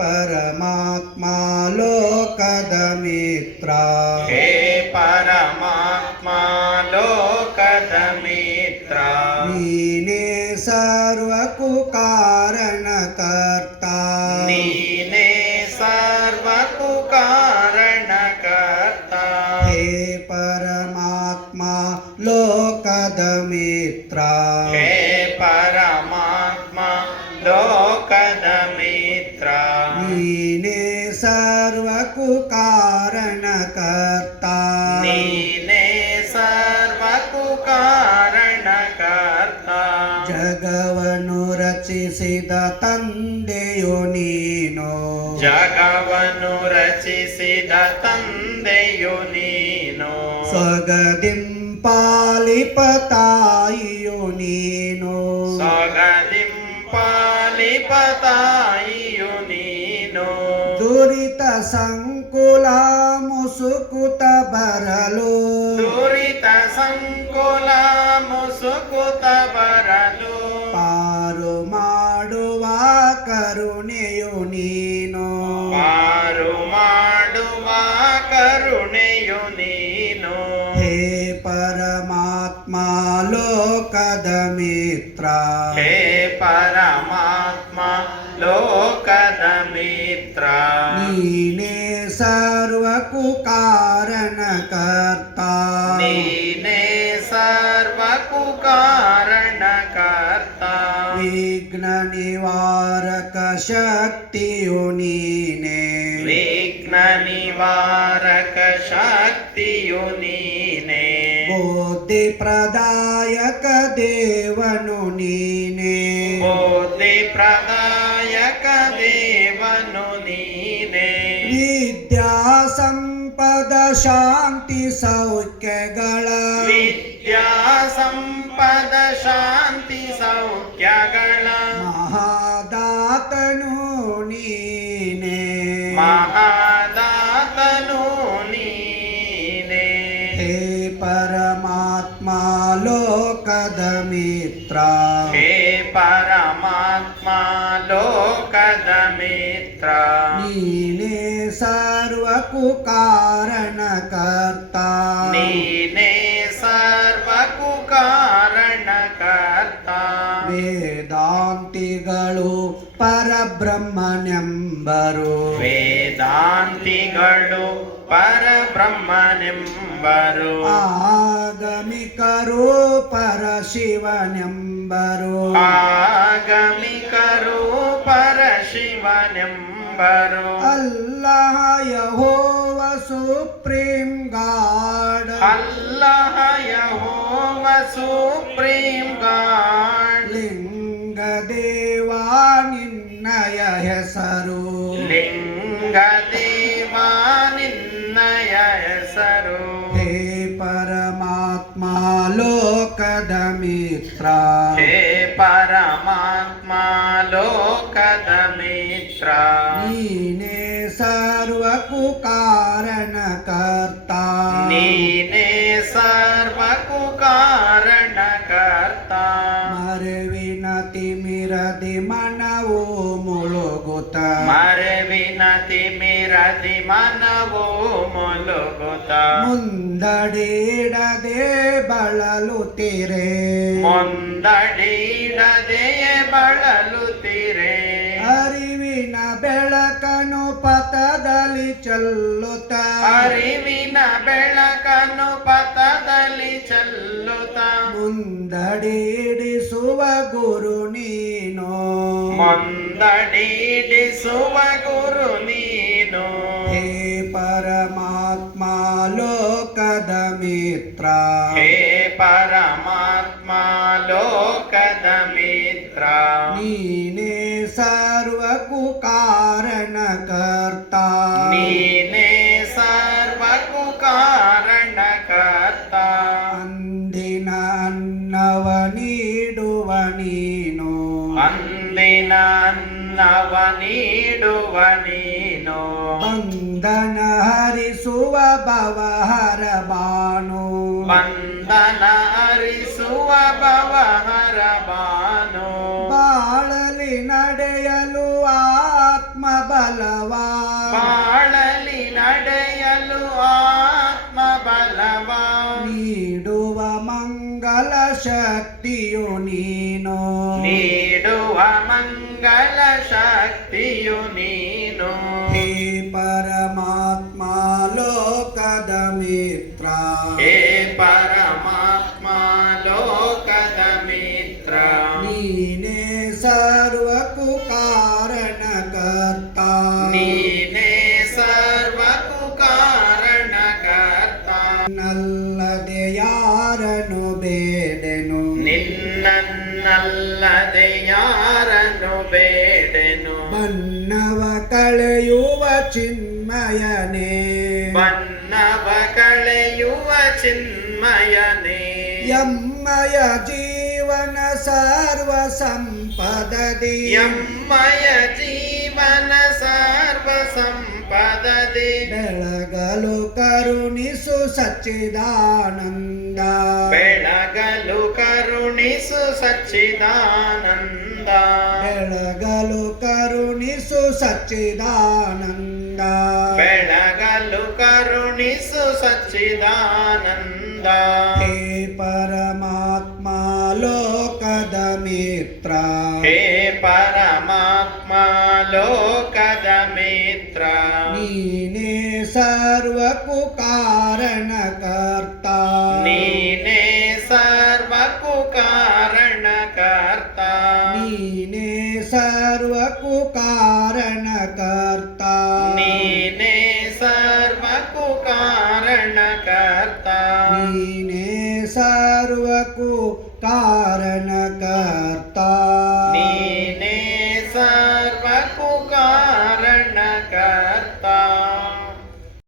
ಪರಮಾತ್ಮ ಲೋಕದ ಮಿತ್ರ ಹೇ ಪರಮಾತ್ಮ ಲೋಕದ ಮಿತ್ರ ನೀನೇ ಸರ್ವಕ್ಕೂ ಕಾರಣಕರ್ತ ನೀನೇ ಸರ್ವಕ್ಕೂ ಕಾರಣಕರ್ತ ಹೇ ಪರಮಾತ್ಮ ಲೋಕದ ಮಿತ್ರ ಹೇ ಪರಮಾತ್ಮ ಲೋಕದ ಮಿತ್ರ ನೀನೇ ಸರ್ವಕ್ಕೂ ಕಾರಣಕರ್ತ ನೀನೇ ಸರ್ವಕ್ಕೂ ಕಾರಣಕರ್ತ ಜಗವನ್ನು ರಚಿಸಿದ ತಂದೆಯು ನೀನು ಜಗವನ್ನು ರಚಿಸಿದ ತಂದೆಯು ನೀನು ಸ್ವಗದಿಂಪಾಲಿಪ ತಾಯಿಯು ನೀನು ಸ್ವಗದಿಂಪಾಲಿಪ ತಾಯಿಯು ನೀನು ದುರಿತ ಸಂಕುಲ ಮುಸುಕುತ ಬರಲು ದುರಿತ ಸಂಕುಲ ಮುಸುಕುತ ಬರಲು ಪಾರು ಮಾಡುವ ಕರುಣೆಯು ನೀನು ಪಾರು ಮಾಡುವ ಕರುಣೆಯು ನೀನು ಹೇ ಪರಮಾತ್ಮ ಲೋಕದ ಮಿತ್ರ ಹೇ ಪರಮಾತ್ಮ ಲೋಕದ ಮಿತ್ರ ನೀನೇ ಸರ್ವಕ್ಕೂ ಕಾರಣಕರ್ತ ನೀನೇ ಸರ್ವಕ್ಕೂ ಕಾರಣಕರ್ತ ವಿಘ್ನ ನಿವಾರಕ ಶಕ್ತಿಯು ನೀನೇ ವಿಘ್ನ ನಿವಾರಕ ಶಕ್ತಿಯು ನೀನೇ ಬುದ್ಧಿ ಪ್ರದಾಯಕ ದೇವನು ನೀನೇ ಬುದ್ಧಿ ಪ್ರದಾಯಕ ದೇವನು ನೀನೇ ವಿದ್ಯಾ ಸಂಪದ ಶಾಂತಿ ಸೌಖ್ಯಗಳ ವಿದ್ಯಾ ಸಂಪದ ಶಾಂತಿ ಸೌಖ್ಯಗಳ ಮಹಾದಾತನು ನೀನೇ ಮಹಾದಾತನು ನೀನೇ ಹೇ ಪರಮಾತ್ಮ ಲೋಕದ ಮಿತ್ರ ಹೇ ಪರಮಾತ್ಮ ಲೋಕದ ಮಿತ್ರ ನೀನೇ ಸರ್ವಕ್ಕೂ ಕಾರಣಕರ್ತ ನೀನೇ ಸರ್ವಕ್ಕೂ ಕಾರಣಕರ್ತ ವೇದಾಂತಿಗಳು ಪರಬ್ರಹ್ಮನೆಂಬರು ವೇದಾಂತಿಗಳು ಪರಬ್ರಹ್ಮನೆಂಬರು ಆಗಮಿಕರು ಪರಶಿವನೆಂಬರು ಆಗಮಿಕರು ಪರಶಿವನೆಂಬರು ಅಲ್ಲಾಹ ಯೆಹೋವ ಸುಪ್ರೀಂ ಗಾಡ್ ಅಲ್ಲಹ ಯೆಹೋವ ಸುಪ್ರೀಂ ಗಾಡ್ ಲಿಂಗ ದೇವ ನಿನ್ನಯ ಹೆಸರು ಲಿಂಗ ದೇವ ನಿನ್ನಯ ಹೆಸರು ಹೇ ಪರಮಾತ್ಮ ಲೋಕದ ಮಿತ್ರ ಹೇ ಪರಮಾತ್ಮ ಲೋಕದ ಮಿತ್ರ ನೀನೇ ಸರ್ವಕ್ಕೂ ಕಾರಣಕರ್ತ ನೀನೇ ಸರ್ವಕ್ಕೂ ಕಾರಣಕರ್ತ ಮರೆವಿನ ತಿಮಿರದಿ ಮನವು ಮುಳುಗುತ್ತ ಮರೆವಿನ ತಿಮಿರದಿ ಮನವು ಮುಲುಗುತ್ತ ಮುಂದಡಿಡದೆ ಬಳಲುತ್ತಿರೆ ಮುಂದಡಿಡದೆಯೇ ಬಳಲುತ್ತಿರೆ ಅರಿವಿನ ಬೆಳಕನು ಪಥದಲ್ಲಿ ಚೆಲ್ಲುತ್ತ ಅರಿವಿನ ಬೆಳಕನ್ನು ಪಥದಲ್ಲಿ ಚೆಲ್ಲುತ್ತ ಮುಂದಡಿಡಿಸುವ ಗುರು ನೀನು ಮುಂದಡಿಡಿಸುವ ಗುರು ನೀನು ಹೇ ಪರಮಾತ್ಮ ಲೋಕದ ಮಿತ್ರ ಹೇ ಪರಮಾತ್ಮ ಲೋಕದ ಮಿತ್ರ ನೀನೇ ಸರ್ವಕ್ಕೂ ಕಾರಣಕರ್ತ ನೀನೇ ಸರ್ವಕ್ಕೂ ಕಾರಣಕರ್ತ ಅಂದಿನ ಅನ್ನವ ನೀಡುವ ನೀನು ಅಂದಿನ ಅನ್ನವ ನೀಡುವ ನೀನು ಬಂಧನ ಹರಿಸುವ ಭವಹರ ಬಾನು ಬಂಧನ ಹರಿಸುವ ಭವಹರ ಬಾನು ಬಾಳಲಿ ನಡೆಯಲು ಆತ್ಮ ಬಲವ ಬಾಳಲಿ ನಡೆಯಲು ಆತ್ಮ ಬಲವ ನೀಡುವ ಮಂಗಲ ಶಕ್ತಿಯು ನೀನು ನೀಡುವ ಮಂಗಲ ಶಕ್ತಿಯು ನೀನು ಹೇ ಪರಮಾತ್ಮ ಲೋಕದ ಮಿತ್ರ ಹೇ ಪರಮಾತ್ಮ ಲೋಕದ ಮಿತ್ರ ನೀನೇ ಸರ್ವಕ್ಕೂ ಕಾರಣಕರ್ತ ನೀನೇ ಸರ್ವಕ್ಕೂ ಕಾರಣಕರ್ತ ನಲ್ಲದೆ ಯಾರನ್ನು ಬೇಡೆನು ನಿನ್ನನ್ನಲ್ಲದೆ ಯಾರನ್ನು ಬೇಡೆನು ಬನ್ನವ ಕಳೆಯುವ ಚಿನ್ಮಯನೇ ಬನ್ನವ ಕಳೆಯುವ ಚಿನ್ಮಯನೇ ಯಮ್ಮಯ ಜೀವನ ಸರ್ವ ಸಂಪದದಿ ಯಮ್ಮಯ ಜೀವನ ಸರ್ವ ಸಂಪದದಿ ಬೆಳಗಲು ಕರುಣಿಸು ಸಚ್ಚಿದಾನಂದ ಬೆಳಗಲು ಕರುಣಿಸು ಸಚ್ಚಿದಾನಂದ ಬೆಳಗಲು ಕರುಣಿಸು ಸಚ್ಚಿದಾನಂದ ಬೆಳಗಲು ಕರುಣಿಸು ಸಚ್ಚಿದಾನಂದ ಹೇ ಪರಮಾತ್ಮ ಲೋಕದ ಮಿತ್ರ ಹೇ ಪರಮಾತ್ಮ ಲೋಕದ ಮಿತ್ರ ನೀನೇ ಸರ್ವಕ್ಕೂ ಕಾರಣಕರ್ತ ನೀನೇ ಸರ್ವಕ್ಕೂ ಕಾರಣಕರ್ತ ನೀನೇ ಸರ್ವಕ್ಕೂ ಕಾರಣಕರ್ತ ನೀನೇ ಸರ್ವಕ್ಕೂ ಕಾರಣಕರ್ತ ನೀನೇ ಸರ್ವಕ್ಕೂ ಕಾರಣಕರ್ತ ನೀನೇ ಸರ್ವಕ್ಕೂ ಕಾರಣಕರ್ತ